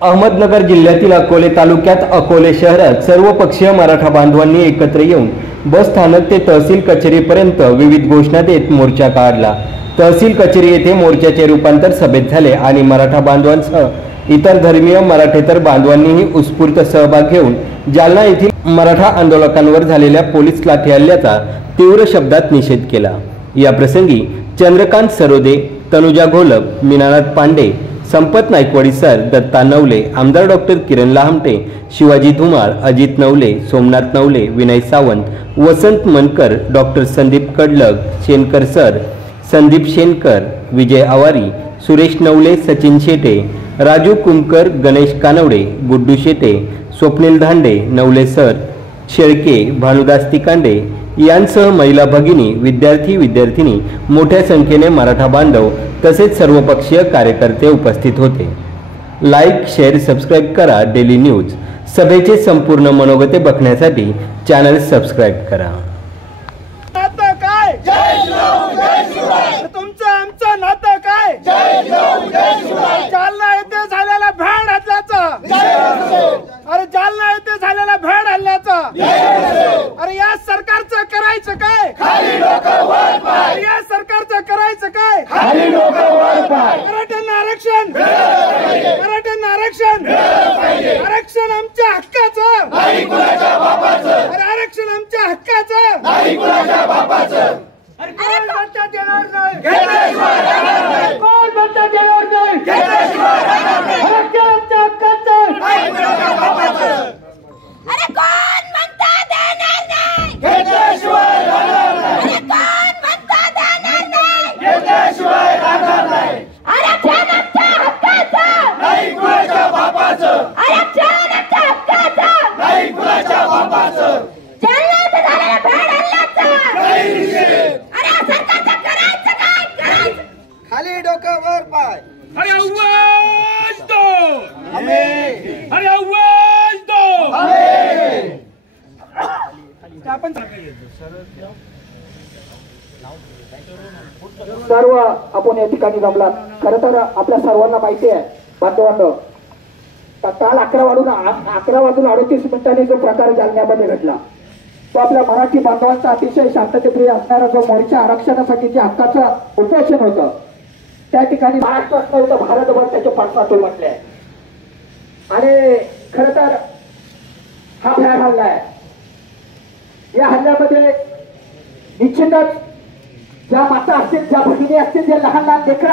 अहमदनगर जिल्ह्यातील अकोले तालुक्यात अकोले शहरात सर्वपक्षीय मराठा बांधवांनी एकत्र येऊन बस स्थानक ते तहसील कचेरीपर्यंत विविध घोषणा देत मोर्चा काढला। तहसील कचेरी येथे मोर्चाचे रूपांतर सभेत झाले आणि मराठा बांधवांसह इतर धर्मीय मराठेतर बांधवांनीही उत्स्फूर्त सहभाग घेऊन जालना येथील मराठा आंदोलकांवर झालेल्या पोलीस लाठी हल्ल्याचा तीव्र शब्दात निषेध केला। या प्रसंगी चंद्रकांत सरोदे, तनुजा घोलप, मीनानाथ पांडे, संपत नायकवाडी सर, दत्ता नवले, आमदार डॉक्टर किरण लाहमटे, शिवाजी धुमाळ, अजित नवले, सोमनाथ नवले, विनय सावंत, वसंत मनकर, doctor Sandeep Kadlag, Schenker sir, Sandeep Schenker, विजय आवारी, सुरेश नवले, सचिन शेटे, राजू कुमकर, गणेश कानवडे, गुड्डू शेटे, स्वप्नील धांडे, नवले सर, शेळके, भानुदास तिकांडे यांसह महिला भगिनी, विद्यार्थी-विद्यार्थिनी मोठ्या संख्येने मराठा बांधव तसेच सर्वपक्षीय कार्यकर्ते उपस्थित होते। लाईक, शेअर, सबस्क्राईब करा डेली न्यूज। सभेचे संपूर्ण मनोगते बघण्यासाठी चॅनल सबस्क्राईब करा। नातं काय? जय शिवराय, जय शिवराय। तुमचं आमचं नातं काय? जय शिवराय, जय शिवराय। जालना येथे झालेला भ्याड हल्ल्याचा जय शिवराय। अरे जालना येथे झालेला भ्याड हल्ल्याचा जय शिवराय। अरे या सरकारचं करायचं काय? खाली डोकं वर पाय। या सरकारचं करायचं काय? खाली डोकं वर पाय। मराठ्यांना आरक्षण मिळालं पाहिजे। मराठ्यांना आरक्षण मिळालं पाहिजे। आरक्षण आमच्या हक्काचं नाही कुणाच्या बापाचं। अरे आरक्षण आमच्या हक्काचं नाही कुणाच्या बापाचं। अरे कोण म्हणता देणार नाही? घेतल्याशिवाय राहणार नाही। कोण म्हणता देणार नाही? घेतल्याशिवाय राहणार नाही। आरक्षण आमच्या हक्काचं नाही कुणाच्या बापाचं। अरे कोण म्हणता देणार नाही? घेतल्याशिवाय राहणार नाही। अरे कोण म्हणता देणार नाही? घेतल्याशिवाय राहणार नाही। आरक्षण आमच्या हक्काचं नाही कुणाच्या बापाचं। आरक्षण आमच्या हक्काचं नाही कुणाच्या बापाचं। जालन्यात झालेल्या भ्याड हल्ल्याचा काही निषेध। अरे सरकारचं करायचं काय? करायचं खाली डोकं वर पाय। अरे आवाज दो, आमेन। अरे आवाज दो। आमेन। सर्व आपण या ठिकाणी जमलात। खरं तर आपल्या सर्वांना माहिती आहे बांधवांनो, काल 11 वाजून 38 मिनिटांनी जो प्रकार जालन्यामध्ये घडला तो आपल्या मराठी बांधवांचा अतिशय शांततेप्रिय असणारा जो मोर्चा आरक्षणासाठी जे हक्काचं उपोषण होतं त्या ठिकाणी महाराष्ट्रात नव्हतं भारतभर त्याचे पडसाद उमटले आहे। आणि खरं तर हा भ्याड हल्ला आहे। या हल्ल्यामध्ये निश्चितच ज्या माता असतील, ज्या भगिनी असतील, जे लहान लहान लेकरं